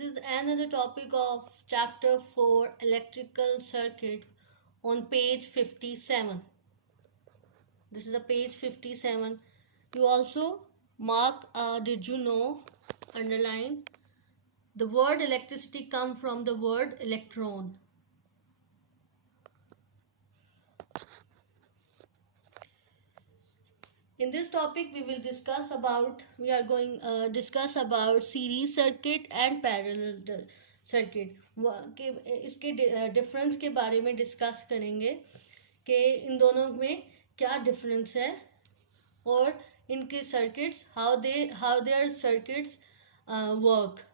This is another topic of chapter 4 electrical circuit on page 57. This is a page 57. You also mark did you know, underline. The word electricity comes from the word electron. In this topic we are going discuss about series circuit and parallel circuit के इसके difference के बारे में discuss करेंगे कि इन दोनों में क्या डिफरेंस है और इनके circuits how their circuits work.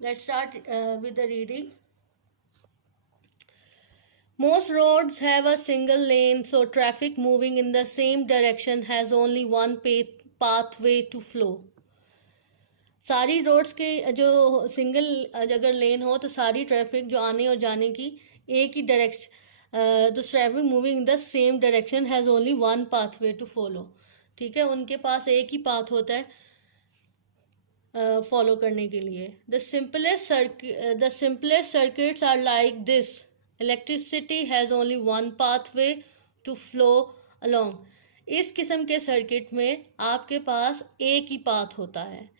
Let's start with the reading. Most roads have a single lane, so traffic moving in the same direction has only one pathway to flow. सारी roads के जो single अगर लेन हो तो सारी traffic जो आने और जाने की एक ही direction the traffic moving in the same direction has only one pathway to follow. ठीक है, उनके पास एक ही पाथ होता है फॉलो करने के लिए. The simplest circuits are like this. Electricity has only one pathway to flow along. इस किस्म के सर्किट में आपके पास एक ही पाथ होता है.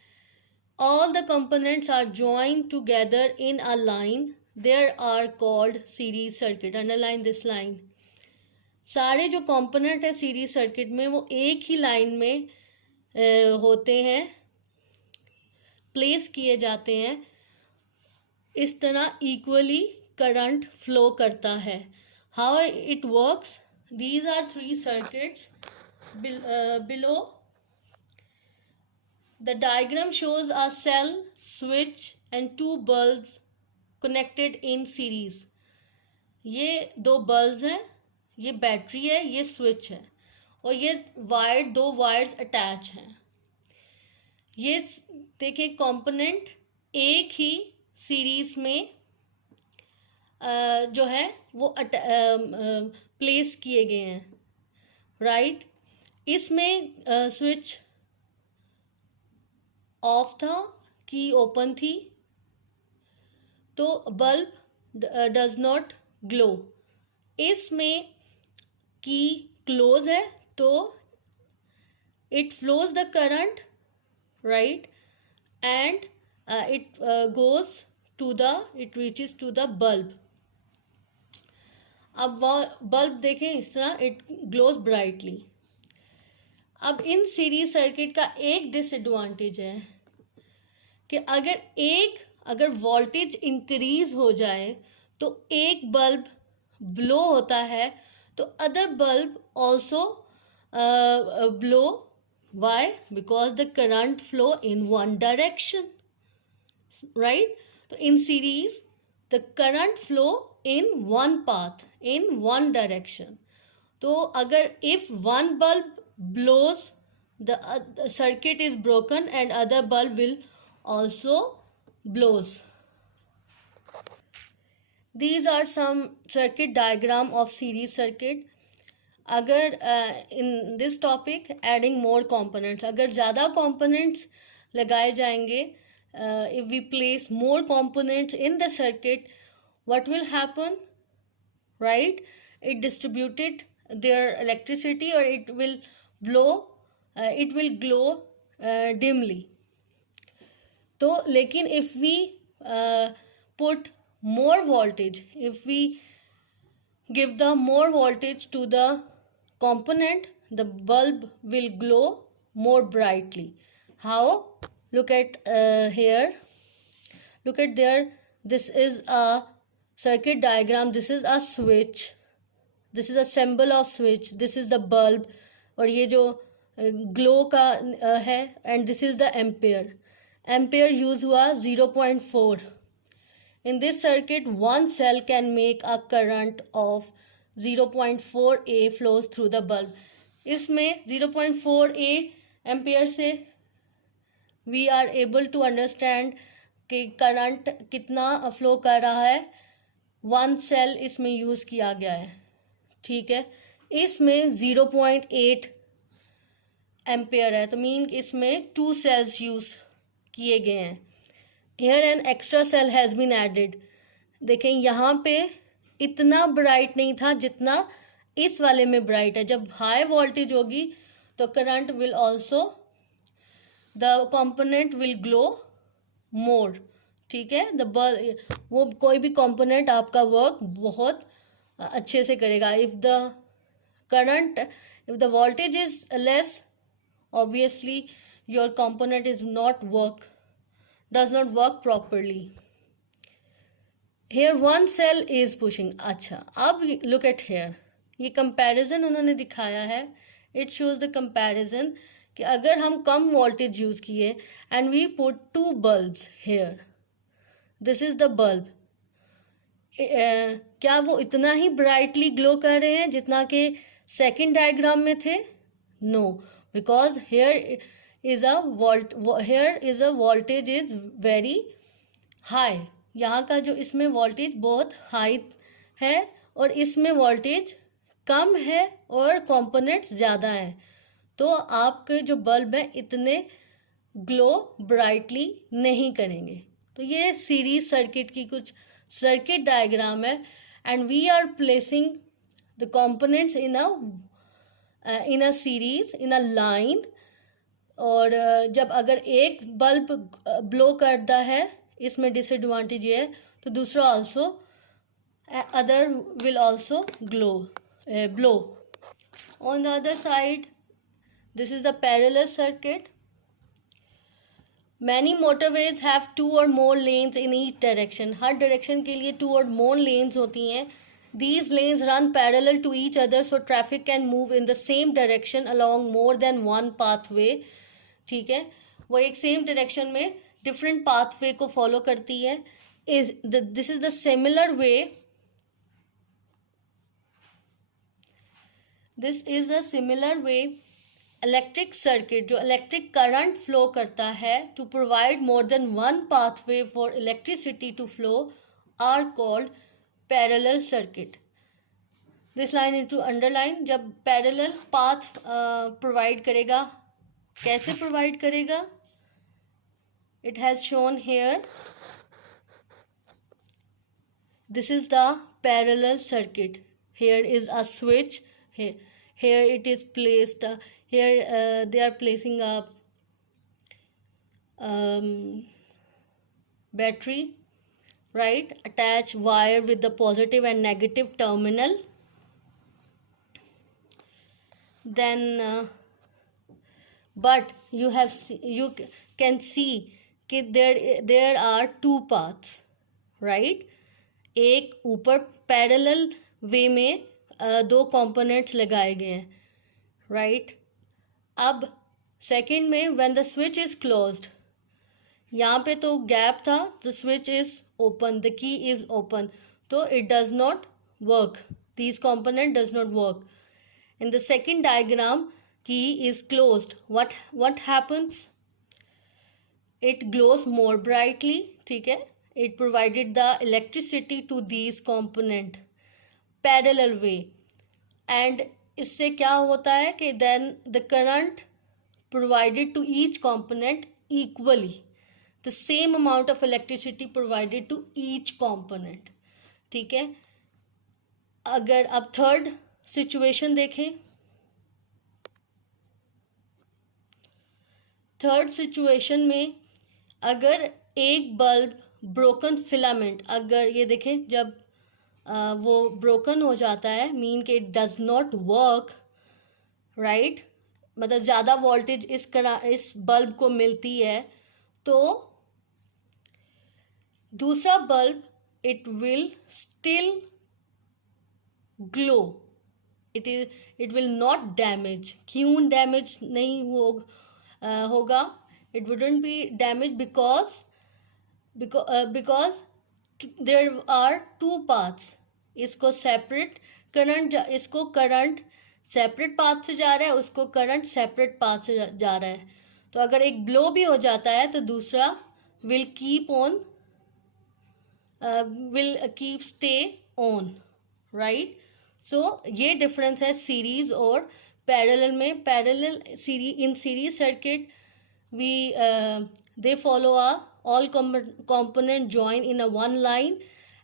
All the components are joined together in a line. There are called series circuit. Underline this line. सारे जो कंपोनेंट है सीरीज सर्किट में वो एक ही लाइन में होते हैं, प्लेस किए जाते हैं. इस तरह इक्वली करंट फ्लो करता है. How it works? These are three circuits below. The diagram shows a cell, switch and two bulbs connected in series. ये दो बल्ब हैं, ये बैटरी है, ये स्विच है और ये दो वायर्स अटैच हैं. ये देखिए कंपोनेंट एक ही सीरीज में जो है वो प्लेस किए गए हैं. राइट. इसमें स्विच ऑफ था, की ओपन थी, तो बल्ब डज नॉट ग्लो. इसमें की क्लोज है तो it flows the current, right, and it reaches to the bulb. अब बल्ब देखें इस तरह, इट ग्लोज ब्राइटली. अब इन सीरीज सर्किट का एक डिसएडवांटेज है कि अगर वोल्टेज इंक्रीज हो जाए तो एक बल्ब ब्लो होता है तो other bulb also blow. Why? Because the current flow in one direction, right? So in series, the current flow in one path, in one direction. So agar if one bulb blows, the circuit is broken and other bulb will also blows. These are some circuit diagram of series circuit. अगर in this topic adding more components, अगर ज़्यादा components लगाए जाएंगे, if we place more components in the circuit, what will happen? Right, it distributed there electricity और it will glow dimly. तो लेकिन if we put more voltage, if we give the more voltage to the component, the bulb will glow more brightly. How? Look at here, look at there. This is a circuit diagram. This is a switch, this is a symbol of switch, this is the bulb और ये जो glow का है, and this is the ampere use हुआ 0.4. In this circuit, one cell can make a current of 0.4 A flows through the bulb. इसमें 0.4 A ampere से we are able to understand कि current कितना फ्लो कर रहा है. वन सेल इसमें use किया गया है. ठीक है, इसमें 0.8 एम्पियर है तो मीन इसमें 2 सेल्स यूज़ किए गए हैं. here an extra cell has been added. देखें यहाँ पे इतना ब्राइट नहीं था जितना इस वाले में ब्राइट है. जब हाई वोल्टेज होगी तो current will also, the component will glow more. ठीक है, द बल्ब, वो कोई भी कंपोनेंट आपका वर्क बहुत अच्छे से करेगा. If the current, if the voltage is less, obviously your component is not does not work properly. Here one cell is pushing. अच्छा, अब look at here, ये comparison उन्होंने दिखाया है. It shows the comparison कि अगर हम कम voltage यूज़ किए and we put 2 bulbs here, this is the bulb, क्या वो इतना ही ब्राइटली ग्लो कर रहे हैं जितना कि सेकंड डायग्राम में थे? No, because here is a voltage is very high. यहाँ का जो इसमें वोल्टेज बहुत हाई है और इसमें वोल्टेज कम है और कंपोनेंट्स ज़्यादा हैं. तो आपके जो बल्ब हैं इतने ग्लो ब्राइटली नहीं करेंगे. तो ये सीरीज सर्किट की कुछ सर्किट डायग्राम है. And we are placing the components in a series, in a line. और जब अगर एक बल्ब ब्लो करता है, इसमें डिसएडवांटेज ये है, तो दूसरा also, other will also blow. On the other side, this is the parallel circuit. Many motorways have 2 or more lanes in each direction. Her direction के लिए 2 or more lanes होती हैं. These lanes run parallel to each other, so traffic can move in the same direction along more than one pathway. ठीक है, वो एक same direction में different pathway को फॉलो करती है. This is the similar way. This is the similar way electric circuit, जो electric current flow करता है, to provide more than one pathway for electricity to flow, are called parallel circuit. This line into underline. जब parallel path provide करेगा, कैसे provide करेगा? It has shown here. This is the parallel circuit. Here is a switch. Here it is placed. Here they are placing a battery, right? Attach wire with the positive and negative terminal. Then, but you can see that there are 2 paths, right? एक ऊपर parallel वे में 2 components लगाए गए हैं, right. अब second में when the switch is closed, यहाँ पे तो गैप था, the switch is open, the key is open, तो it does not work. This component does not work. In the second diagram, key is closed. What happens? It glows more brightly. ठीक है, it provided the electricity to these component parallel way. And इससे क्या होता है कि then the current provided to each component equally, the same amount of electricity provided to each component. ठीक है. अगर अब थर्ड सिचुएशन देखें, थर्ड सिचुएशन में अगर एक बल्ब ब्रोकन फिलामेंट, अगर ये देखें जब वो ब्रोकन हो जाता है, मीन कि it does not work, right, मतलब ज़्यादा वोल्टेज इस बल्ब को मिलती है, तो दूसरा bulb it will still glow. It will not damage. क्यों डैमेज नहीं होगा? It wouldn't be damage because there are 2 paths. इसको सेपरेट करंट, इसको करंट सेपरेट पाथ से जा रहा है, उसको करंट सेपरेट पाथ से जा रहा है. तो अगर एक ब्लो भी हो जाता है तो दूसरा will keep stay on, right. So ये डिफरेंस है सीरीज और पैरेलल में. In series circuit they follow a all component join in a one line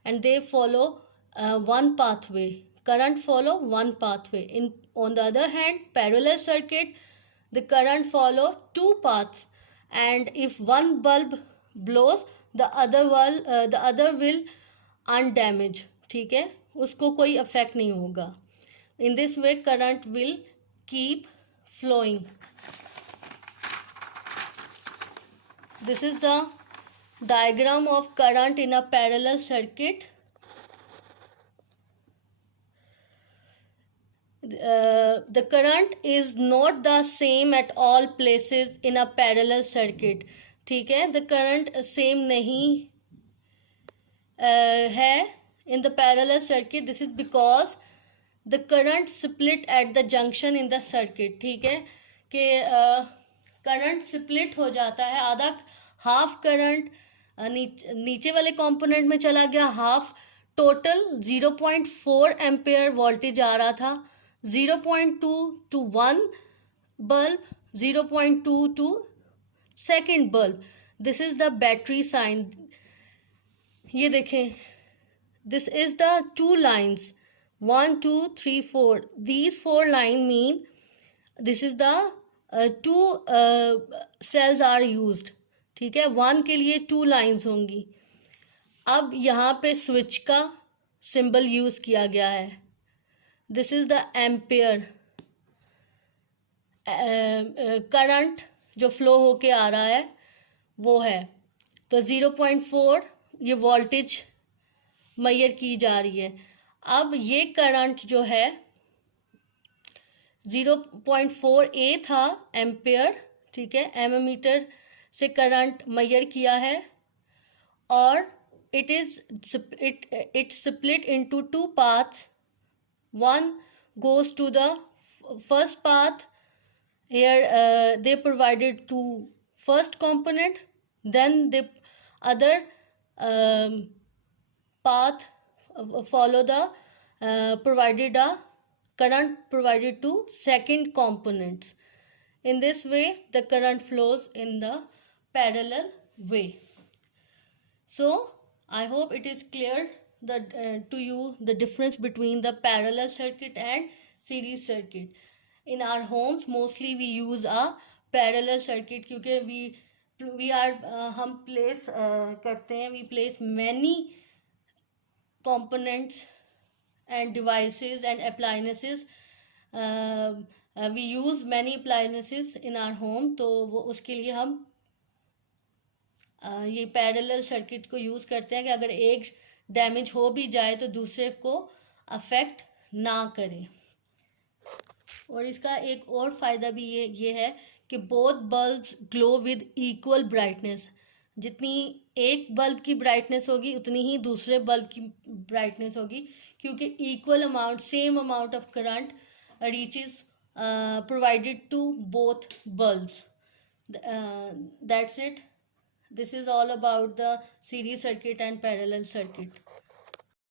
and they follow one pathway. Current follow one pathway. On the other hand, parallel circuit, the current follow two paths, and if one bulb blows, the other will undamage. ठीक है, उसको कोई affect नहीं होगा. In this way, current will keep flowing. This is the diagram of current in a parallel circuit. The current is not the same at all places in a parallel circuit. ठीक है, the current same नहीं है in the parallel circuit. This is because the current split at the junction in the circuit. ठीक है कि current split हो जाता है. आधा हाफ करंट नीचे वाले कंपोनेंट में चला गया, हाफ टोटल 0.4 एम्पेयर वोल्टेज आ रहा था, 0.2 to 1 bulb, 0.2 to second bulb. This is the battery sign. ये देखें, this is the two lines 1 2 3 4. These 4 lines mean this is the two cells are used. ठीक है, 1 के लिए 2 lines होंगी. अब यहाँ पे स्विच का सिंबल यूज़ किया गया है. This is the ampere. Current जो फ्लो होके आ रहा है वो है, तो 0.4 ये वोल्टेज मेजर की जा रही है. अब ये करंट जो है 0.4 था एम्पेयर. ठीक है, एमीमीटर से करंट मेजर किया है और it split into 2 paths. One goes to the first path. Here they provided 2 first component, then the other path follow the provided a current provided to second components. In this way the current flows in the parallel way. So I hope it is clear that to you the difference between the parallel circuit and series circuit. In our homes mostly we use a parallel circuit क्योंकि we are हम place करते हैं, we place many components and devices and appliances. We use many appliances in our home, तो वो उसके लिए हम ये पैरेलल सर्किट को यूज़ करते हैं कि अगर एक डैमेज हो भी जाए तो दूसरे को अफेक्ट ना करे. और इसका एक और फ़ायदा भी ये है कि both bulbs glow with equal brightness. जितनी एक बल्ब की ब्राइटनेस होगी उतनी ही दूसरे बल्ब की ब्राइटनेस होगी, क्योंकि equal amount, same amount of current reaches provided to both bulbs. That's it. This is all about the series circuit and parallel circuit.